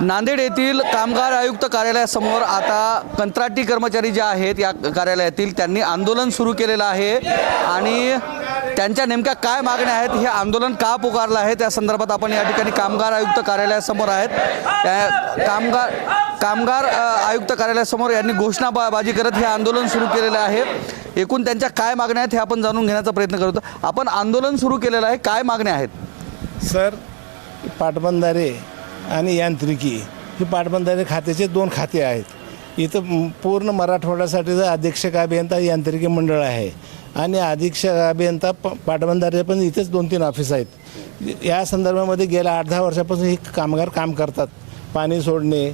नांदेड येथील कामगार आयुक्त कार्यालयासमोर आता कंत्राटी कर्मचारी जे आहेत या कार्यालयातील त्यांनी आंदोलन सुरू केलेलं आहे आणि त्यांच्या नेमक्या काय मागण्या आहेत, हे आंदोलन का पुकारलं आहे त्या संदर्भात आपण या ठिकाणी कामगार आयुक्त कार्यालयासमोर आहेत। कामगार आयुक्त कार्यालयासमोर यांनी घोषणाबाजी करत हे आंदोलन सुरू केलेलं आहे। एकूण त्यांच्या काय मागण्या आहेत हे आपण जाणून घेण्याचा प्रयत्न करतो। आपण आंदोलन सुरू केलेलं आहे, काय मागण्या आहेत? सर, पाटबंधारे आणि यांत्रिकी ही पाटबंधारे खात्याचे 2 खाते आहेत। इथं पूर्ण मराठवाड्यासाठीचं अधीक्षक अभियंता यांत्रिकी मंडळ आहे आणि अधीक्षक अभियंता पाटबंधारे पण इथेच 2-3 ऑफिस आहेत। या संदर्भामध्ये गेल्या 8-10 वर्षापासून हे कामगार काम करतात, पाणी सोडणे,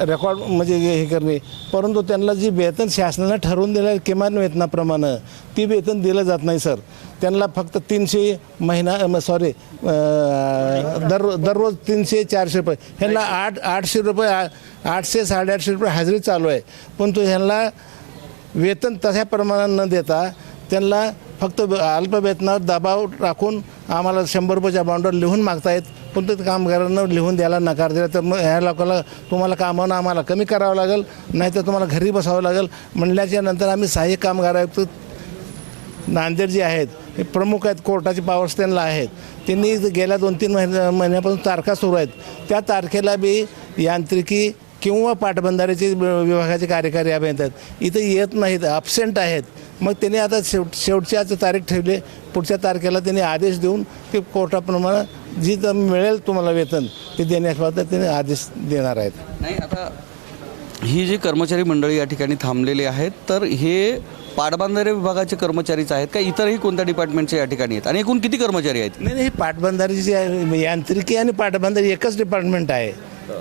रेकॉर्ड म्हणजे हे करणे, परंतु त्यांना जी वेतन शासनानं ठरवून दिलं किमान वेतनाप्रमाणे ती वेतन दिलं जात नाही सर। त्यांना फक्त 300 दररोज 300-400 रुपये, ह्यांना 800 रुपये 800-850 रुपये हजेरी चालू आहे, पण तो ह्यांना वेतन तशा प्रमाणात न देता त्यांना फक्त अल्प वेतनावर दबाव टाकून आम्हाला 100 रुपयाच्या बॉन्डवर लिहून मागतायत, पण ते कामगारांना लिहून द्यायला नकार दिला। तर मग ह्या लोकांना तुम्हाला कामानं आम्हाला कमी करावं लागेल, नाहीतर तुम्हाला घरी बसावं लागेल म्हणल्याच्या नंतर आम्ही सहाय्यक कामगार आयुक्त नांदेड जे आहेत हे प्रमुख आहेत, कोर्टाचे पावर्स त्यांना आहेत, त्यांनी गेल्या 2-3 महिन्यापासून तारखा सुरू आहेत। त्या तारखेला बी यांत्रिकी किंवा पाटबंधाऱ्याचे विभागाचे कार्यकारी अभियंता आहेत इथं येत नाहीत, ॲब्सेंट आहेत। मग त्यांनी आता शेवटची आज तारीख ठेवली, पुढच्या तारखेला त्यांनी आदेश देऊन ते कोर्टाप्रमाणे जी मिळेल तुम्हाला वेतन ते देण्याबाबत त्यांनी आदेश देणार आहेत। नाही, आता ही जी कर्मचारी मंडळी या ठिकाणी थांबलेली आहेत, तर हे पाटबंधारे विभागाचे कर्मचारीच आहेत का इतरही कोणत्या डिपार्टमेंटचे या ठिकाणी आहेत आणि एकूण किती कर्मचारी आहेत? नाही, पाटबंधाऱ्याची यांत्रिकी आणि पाटबंधारे एकच डिपार्टमेंट आहे।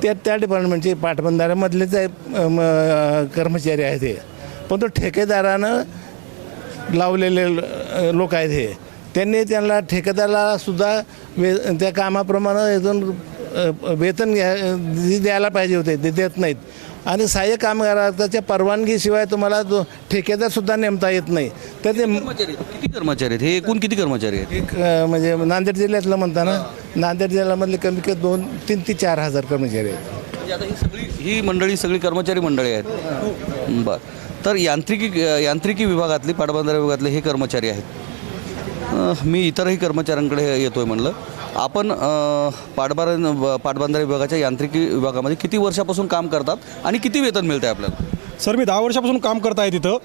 त्या डिपार्टमेंटचे पाटबंधाऱ्यामधलेच कर्मचारी आहेत हे, पण तो ठेकेदारानं लावलेले लोक आहेत हे। त्यांनी त्यांना ठेकेदाराला सुद्धा त्या कामाप्रमाणे अजून वेतन द्यायला पाहिजे होते, ते देत नाहीत। आणि सहाय्यक कामगाराच्या परवानगीशिवाय तुम्हाला ठेकेदारसुद्धा नेमता येत नाही। तर ते किती कर्मचारी आहेत? हे एकूण किती कर्मचारी आहेत? एक म्हणजे नांदेड जिल्ह्यातलं म्हणताना नांदेड जिल्ह्यामधले कमी कमी 2-3 ते 4 हजार कर्मचारी आहेत। म्हणजे आता ही मंडळी सगळी कर्मचारी मंडळी आहेत। बरं, तर यांत्रिकी विभागातली पाटबंधारे विभागातले हे कर्मचारी आहेत। मी इतरही कर्मचाऱ्यांकडे येतोय म्हणलं, आपण पाटबंधारे विभागाच्या यांत्रिकी विभागामध्ये किती वर्षापासून काम करतात आणि किती वेतन मिळते आपल्याला? सर, मी 10 वर्षापासून काम करत आहे तिथं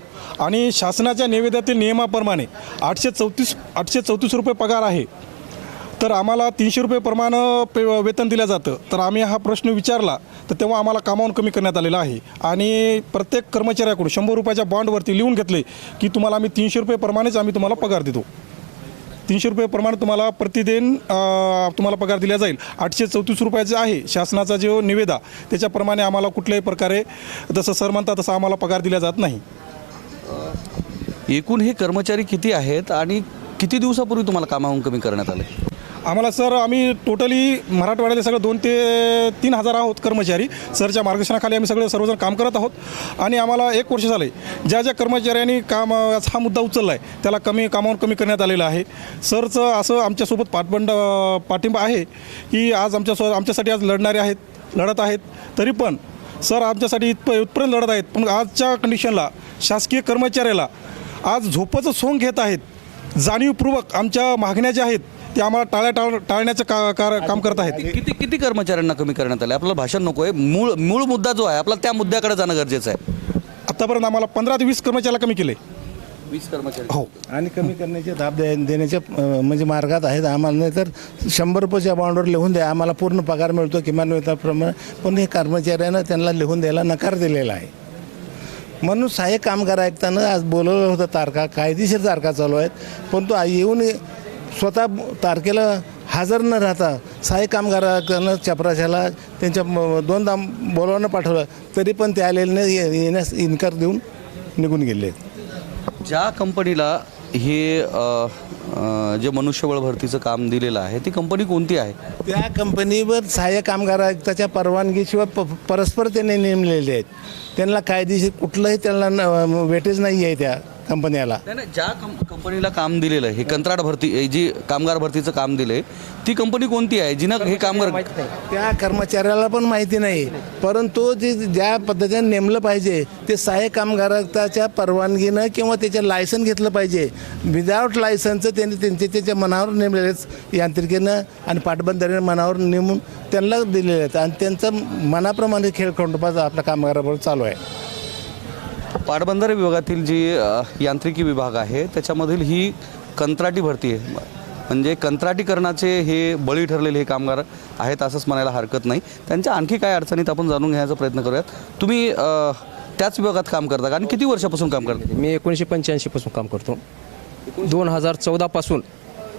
आणि शासनाच्या निविद्यातील नियमाप्रमाणे 834 रुपये पगार आहे। तर आम्हाला 300 रुपये प्रमाणे वेतन दिलं जातं। तर आम्ही हा प्रश्न विचारला तर तेव्हा आम्हाला कामावून कमी करण्यात आलेला आहे आणि प्रत्येक कर्मचाऱ्याकडून 100 रुपयाच्या बॉन्डवरती लिहून घेतले की तुम्हाला आम्ही 300 रुपये प्रमाणेच आम्ही तुम्हाला पगार देतो। 300 रुपये प्रमाणे तुम्हाला प्रतिदिन तुम्हाला पगार दिला जाईल। 834 रुपयाचे आहे शासनाचा जो निविदा, त्याच्याप्रमाणे आम्हाला कुठल्याही प्रकारे जसं सर म्हणतात तसं आम्हाला पगार दिला जात नाही। एकूण हे कर्मचारी किती आहेत आणि किती दिवसापूर्वी तुम्हाला कामावून कमी करण्यात आले? आम्हाला सर, आम्ही टोटली मराठवाड्यातले सगळं 2 ते 3 हजार आहोत कर्मचारी। सरच्या मार्गदर्शनाखाली आम्ही सर्वजण काम करत आहोत आणि आम्हाला 1 वर्ष झालं आहे ज्या कर्मचाऱ्यांनी हा मुद्दा उचलला आहे त्याला कामावून कमी करण्यात आलेला आहे। सरचं असं आमच्यासोबत पाठिंबा आहे की आज आमच्यासाठी आज लढत आहेत, तरी पण सर आमच्यासाठी इथपर्यंत लढत आहेत, पण आजच्या कंडिशनला शासकीय कर्मचाऱ्याला आज झोपेचं सोंग घेत आहेत। जाणीवपूर्वक आमच्या मागण्या ज्या आहेत ते आम्हाला टाळण्याचं काम करत आहेत। किती कर्मचाऱ्यांना कमी करण्यात आले? आपल्याला भाषण नको आहे, मूळ मुद्दा जो आहे आपला त्या मुद्द्याकडे जाणं गरजेचं आहे। आतापर्यंत आम्हाला 15 ते 20 कर्मचाऱ्याला कमी केले। 20 कर्मचारी हो, आणि कमी करण्याचे दाब देण्याच्या म्हणजे मार्गात आहेत। आम्हाला नाही तर 100 रुपयाच्या बॉन्डवर लिहून द्या, आम्हाला पूर्ण पगार मिळतो किमान वेतनाप्रमाणे, पण हे कर्मचाऱ्यानं त्यांना लिहून द्यायला नकार दिलेला आहे। म्हणून सहाय्यक कामगार आयुक्तानं आज बोलवलं होतं, तारखा कायदेशीर तारखा चालू आहेत, पण तो येऊन स्वतः तारखेला हजर न राहता सहाय्यक कामगारानं चपराशाला त्यांच्या 2दा बोलवणं पाठवलं, तरी पण ते आलेले नाही, येण्यास इन्कार देऊन निघून गेले। ज्या कंपनीला हे जे मनुष्यबळ भरतीचं काम दिलेलं आहे ती कंपनी कोणती आहे? त्या कंपनीवर सहाय्यक कामगार आयुक्ताच्या परवानगीशिवाय परस्पर त्यांनी नेमलेले आहेत। त्यांना कायदेशीर कुठलंही त्यांना वेटेज नाही आहे कंपन्याला. नाही नाही, ज्या कंपनीला काम दिलेलं आहे, हे कंत्राट भरती, हे जी कामगार भरतीचं काम दिलंय, ती कंपनी कोणती आहे जिनं हे कामगार? त्या कर्मचाऱ्याला पण माहिती नाही, परंतु जे ज्या पद्धतीने नेमलं पाहिजे ते सहाय्यक कामगाराच्या परवानगीनं किंवा त्याचं लायसन घेतलं पाहिजे. विदाऊट लायसनचं त्यांनी त्याच्या मनावर नेमलेलेच यांत्रिकीनं आणि पाटबंधाऱ्याने मनावर नेमून त्यांना दिलेले आहेत आणि त्यांचं मनाप्रमाणे खेळखंडोबाज आपल्या कामगाराबरोबर चालू आहे. पाटबंधारे विभागातील जी यांत्रिकी विभाग आहे त्याच्यामधील ही कंत्राटी भरती आहे, म्हणजे कंत्राटीकरणाचे हे बळी ठरलेले हे कामगार आहेत असंच म्हणायला हरकत नाही. त्यांच्या आणखी काय अडचणीत आपण जाणून घेण्याचा प्रयत्न करूयात. तुम्ही त्याच विभागात काम करता का आणि किती वर्षापासून काम करता? मी 1985 पासून काम करतो. 2014 पासून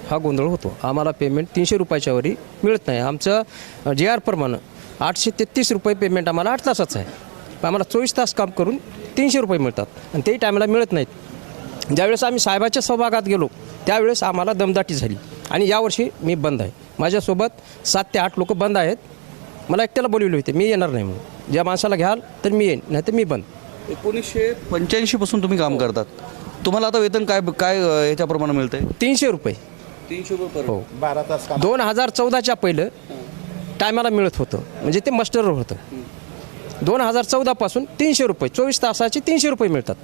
हा गोंधळ होतो. आम्हाला पेमेंट 300 रुपयाच्या वरी मिळत नाही. आमचं जे आर प्रमाणे 833 रुपये पेमेंट आम्हाला 8 तासाचं आहे. आम्हाला 24 तास काम करून 300 रुपये मिळतात आणि तेही टायमाला मिळत नाहीत. ज्यावेळेस आम्ही साहेबाच्या सहभागात गेलो त्यावेळेस आम्हाला दमदाटी झाली आणि यावर्षी मी बंद आहे. माझ्यासोबत 7 ते 8 लोक बंद आहेत. मला एकट्याला बोलवले होते, मी येणार नाही म्हणून. ज्या माणसाला घ्याल तर मी येईन, नाही तर मी बंद. 1985 पासून तुम्ही काम करतात. तुम्हाला आता वेतन काय काय याच्याप्रमाणे मिळतंय? 300 रुपये. 300 रुपये हो. 12 तास काम. 2014च्या पहिलं टायमाला मिळत होतं, म्हणजे ते मस्टरवर होतं. 2014 पासून 300 रुपये 24 तासाचे 300 रुपये मिळतात.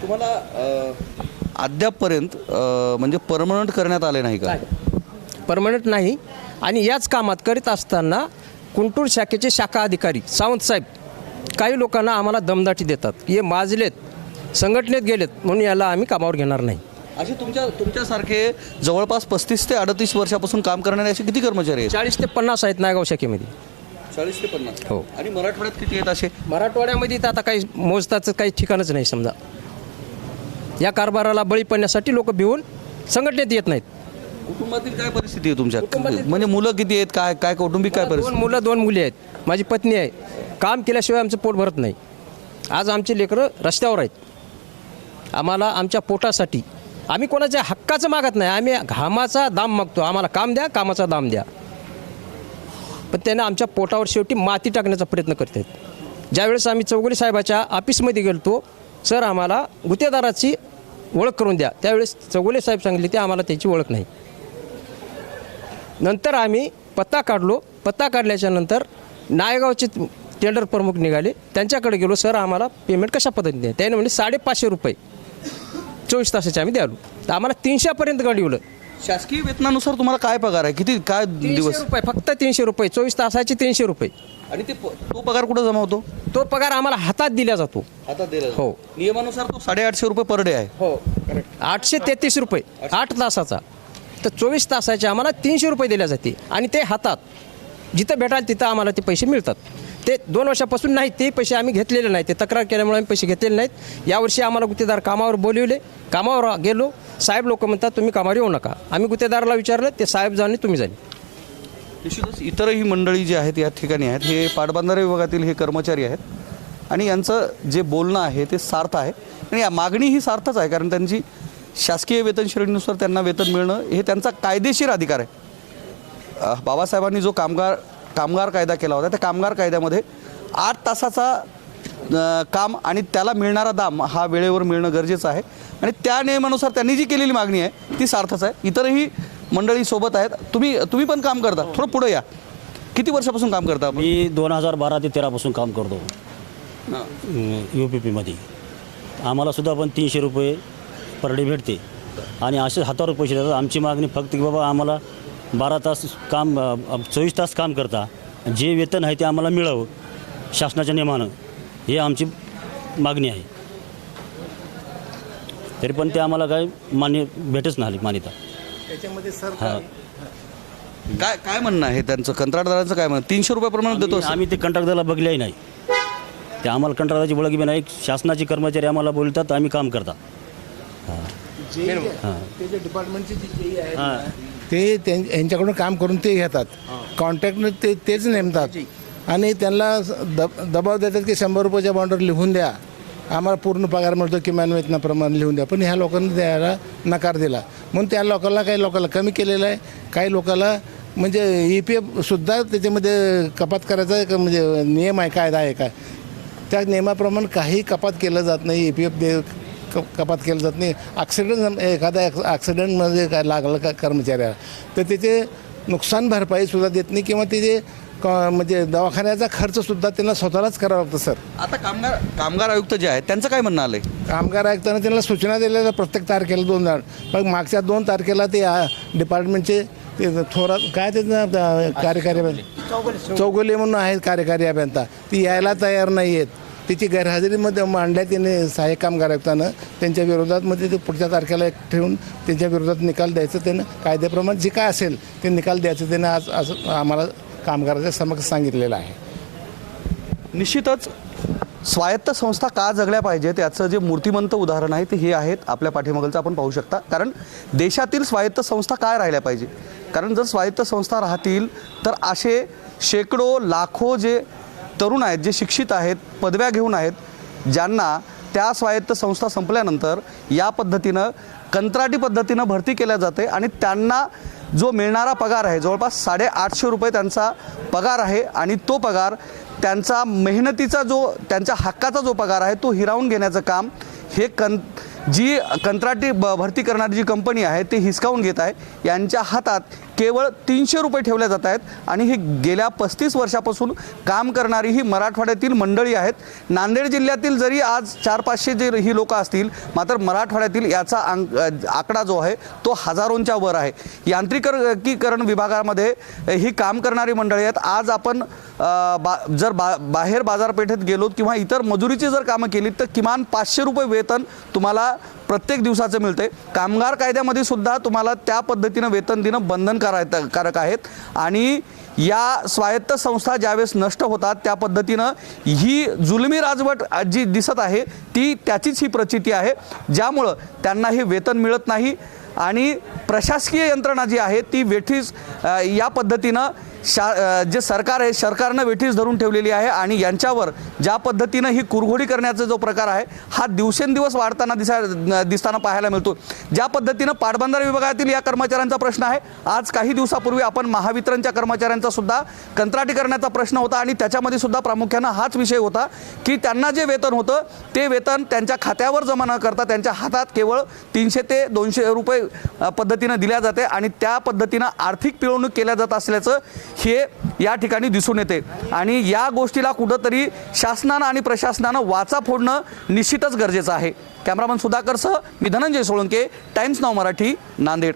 तुम्हाला अद्यापपर्यंत म्हणजे परमनंट करण्यात आले नाही का? परमनंट नाही. आणि याच कामात करीत असताना कुंटूर शाखेचे शाखा अधिकारी सावंत साहेब काही लोकांना आम्हाला दमदाटी देतात की हे माजलेत, संघटनेत गेलेत म्हणून याला आम्ही कामावर घेणार नाही. असे तुमच्यासारखे जवळपास 35 ते 38 वर्षापासून काम करणारे असे किती कर्मचारी आहेत? 40 ते 50 आहेत नायगाव शाखेमध्ये. 40 ते 50. हो. आणि मराठवाड्यात किती आहेत असे? मराठवाड्यामध्ये तर आता काही मोजताचं काही ठिकाणच नाही. समजा या कारभाराला बळी पडण्यासाठी लोक भिवून संघटनेत येत नाहीत. कुटुंबातील काय परिस्थिती आहे तुमच्या? म्हणजे मुलं किती आहेत, काय काय कौटुंबिक काय 2 परिस्थिती? मुलं 2 मुली आहेत. माझी पत्नी आहे. काम केल्याशिवाय आमचं पोट भरत नाही. आज आमचे लेकरं रस्त्यावर आहेत. आम्हाला आमच्या पोटासाठी आम्ही कोणाच्या हक्काचं मागत नाही, आम्ही घामाचा दाम मागतो. आम्हाला काम द्या, कामाचा दाम द्या. पण त्याने आमच्या पोटावर शेवटी माती टाकण्याचा प्रयत्न करत आहेत. ज्यावेळेस आम्ही चौगुले साहेबाच्या ऑफिसमध्ये गेलो, सर आम्हाला गुत्तेदाराची ओळख करून द्या, त्यावेळेस चौगुले साहेब सांगितले ते आम्हाला त्याची ओळख नाही. नंतर आम्ही पत्ता काढलो. पत्ता काढल्याच्या नंतर नायगावचे टेंडर प्रमुख निघाले, त्यांच्याकडे गेलो. सर आम्हाला पेमेंट कशा पद्धतीने? त्याने म्हणजे 550 रुपये 24 तासाचे आम्ही द्यालो. तर आम्हाला 300पर्यंत गडिवलं. शासकीय वेतनानुसार तुम्हाला काय पगार आहे? किती काय 300 दिवस? रुपये, फक्त 300 रुपये 24 तासाचे 300 रुपये. आणि तो पगार कुठं जमा होतो? तो पगार आम्हाला हातात दिला जातो. आता दिला हो. नियमानुसार तो 850 रुपये पर डे आहे. हो, 833 रुपये 8 तासाचा. तर 24 तासाचे आम्हाला 300 रुपये दिले जाते आणि ते हातात जिथं भेटाल तिथं आम्हाला ते पैसे मिळतात. ते 2 वर्षापासून नाहीत, ते पैसे आम्ही घेतलेले नाहीत. ते तक्रार केल्यामुळे आम्ही पैसे घेतलेले नाहीत. यावर्षी आम्हाला गुत्तेदार कामावर बोलवले. कामावर गेलो, साहेब लोक म्हणतात तुम्ही कामावर येऊ नका. आम्ही गुत्तेदाराला विचारलं, ते साहेब जाणे तुम्ही जाणे. निश्चितच इतरही मंडळी जी आहेत या ठिकाणी आहेत. हे पाटबंधारे विभागातील हे कर्मचारी आहेत आणि यांचं जे बोलणं आहे ते सार्थ आहे आणि या मागणी ही सार्थच आहे, कारण त्यांची शासकीय वेतन श्रेणीनुसार त्यांना वेतन मिळणं हे त्यांचा कायदेशीर अधिकार आहे. बाबासाहेबांनी जो कामगार कायदा केला होता त्या कामगार कायद्यामध्ये 8 तासाचा काम आणि त्याला मिळणारा दाम हा वेळेवर मिळणं गरजेचं आहे आणि त्या नियमानुसार त्यांनी जी केलेली मागणी आहे ती सार्थच आहे. इतरही मंडळी सोबत आहेत. तुम्ही पण काम करता, थोडं पुढे या. किती वर्षापासून काम करता? मी 2012 ते 13 पासून काम करतो UPPमध्ये. आम्हाला सुद्धा पण 300 रुपये पर डे भेटते आणि असे हातावर पैसे देतात. आमची मागणी फक्त की बाबा आम्हाला 12 तास काम 24 तास काम करता, जे वेतन आहे ते आम्हाला मिळावं शासनाच्या नियमानं, हे आमची मागणी आहे. तरी पण ते आम्हाला काय मान्य भेटच नाही मान्यता. त्याच्यामध्ये सर हां, काय म्हणणं आहे त्यांचं? कंत्राटदारांचं काय म्हणणं? 300 रुपये प्रमाणे देतो असं? आम्ही ते कंत्राटदाराला बघलेही नाही. ते आम्हाला कंत्राटाची ओळख बी नाही. शासनाचे कर्मचारी आम्हाला बोलतात, आम्ही काम करता. त्याच्या डिपार्टमेंटचे जे आहेत ना, ते यांच्याकडून काम करून ते घेतात. कॉन्ट्रॅक्टनं तेच नेमतात आणि त्यांना दबाव देतात की 100 रुपयाच्या बॉन्डवर लिहून द्या, आम्हाला पूर्ण पगार मिळतो किमान वेतनाप्रमाणे लिहून द्या. पण ह्या लोकांनी द्यायला नकार दिला म्हणून त्या लोकांना काही लोकांना कमी केलेलं आहे. काही लोकांना म्हणजे EPF सुद्धा त्याच्यामध्ये कपात करायचा एक म्हणजे नियम आहे, कायदा आहे काय, त्या नियमाप्रमाणे काही कपात केलं जात नाही. EPF कपात केलं जात नाही. ॲक्सिडेंट एखादा ॲक्सिडेंटमध्ये काय लागलं का कर्मचाऱ्याला तर त्याचे नुकसान भरपाईसुद्धा देत नाही किंवा त्याचे म्हणजे दवाखान्याचा खर्चसुद्धा त्यांना स्वतःलाच करावा लागतो सर. आता कामगार आयुक्त जे आहेत त्यांचं काय म्हणणं आलंय? कामगार आयुक्तांना त्यांना सूचना दिलेल्या प्रत्येक तारखेला 2 पण मागच्या 2 तारखेला ते डिपार्टमेंटचे ते थोरात काय त्याचं कार्यकारी चौगुले म्हणून आहेत कार्यकारी अभियंता, ती यायला तयार नाही आहेत. तिची गैरहजेरीमध्ये मांडल्या त्याने सहाय्यक कामगार आयुक्तानं त्यांच्या विरोधात मध्ये ते पुढच्या तारखेला एक ठेवून त्यांच्या विरोधात निकाल द्यायचं. त्यानं कायद्याप्रमाणे जे काय असेल ते निकाल द्यायचं त्यानं आज असं आम्हाला कामगाराच्या समक्ष सांगितलेलं आहे. निश्चितच स्वायत्त संस्था का जगल्या पाहिजेत याचं जे मूर्तिमंत उदाहरण आहे ते हे आहेत आपल्या पाठीमागचं आपण पाहू शकता. कारण देशातील स्वायत्त संस्था काय राहिल्या पाहिजे, कारण जर स्वायत्त संस्था राहतील तर असे शेकडो लाखो जे तरुण आहेत, जे शिक्षित आहेत, पदव्या घेऊन आहेत, ज्यांना त्या स्वायत्त संस्था संपल्यानंतर या पद्धतीनं कंत्राटी पद्धतीनं भरती केल्या जाते आणि त्यांना जो मिळणारा पगार आहे जवळपास 850 रुपये त्यांचा पगार आहे आणि तो पगार त्यांचा मेहनतीचा जो त्यांच्या हक्काचा जो पगार आहे तो हिरावून घेण्याचं काम हे जी कंत्राटी भरती करणारी जी कंपनी आहे ते हिसकावून घेत आहे. यांच्या हातात केवळ 300 रुपये ठेवले जात आहेत आणि ही गेल्या 35 वर्षापासून काम करणारी ही मराठवाड्यातील मंडळी आहेत. नांदेड जिल्ह्यातील जरी आज 400-500 जे ही लोक असतील, मात्र मराठवाड्यातील याचा आकडा जो आहे तो हजारोंच्या वर आहे. यांत्रिकीकरण विभागामध्ये ही काम करणारी मंडळी आहेत. आज आपण जर बाहेर बाजारपेठेत गेलो किंवा इतर मजुरीची जर कामं केली तर किमान 500 रुपये वेतन तुम्हाला प्रत्येक दिवसाचं मिळते. कामगार कायद्यामध्ये सुद्धा तुम्हाला त्या पद्धतीनं वेतन देणं बंधनकारक आहेत आणि या स्वायत्त संस्था ज्यावेळेस नष्ट होतात त्या पद्धतीनं ही जुलमी राजवट जी दिसत आहे ती त्याचीच ही प्रचिती आहे, ज्यामुळं त्यांना हे वेतन मिळत नाही आणि प्रशासकीय यंत्रणा जी आहे ती वेठीस या पद्धतीनं जे सरकार आहे सरकारनं वेठीस धरून ठेवलेली आहे आणि यांच्यावर ज्या पद्धतीनं ही कुरघोडी करण्याचा जो प्रकार आहे हा दिवसेंदिवस वाढताना दिसताना पाहायला मिळतो. ज्या पद्धतीनं पाटबंधारे विभागातील या कर्मचाऱ्यांचा प्रश्न आहे, आज काही दिवसापूर्वी आपण महावितरणच्या कर्मचाऱ्यांचा सुद्धा कंत्राटी करण्याचा प्रश्न होता आणि त्याच्यामध्ये सुद्धा प्रामुख्यानं हाच विषय होता की त्यांना जे वेतन होतं ते वेतन त्यांच्या खात्यावर जमा न करता त्यांच्या हातात केवळ 300 ते 200 रुपये पद्धतीनं दिल्या जाते आणि त्या पद्धतीनं आर्थिक पिळवणूक केल्या जात असल्याचं हे या ठिकाणी दिसून येते आणि या गोष्टीला कुठंतरी शासनानं आणि प्रशासनानं वाचा फोडणं निश्चितच गरजेचं आहे. कॅमेरामन सुधाकरसह मी धनंजय सोळंके, टाइम्स नाव मराठी, नांदेड.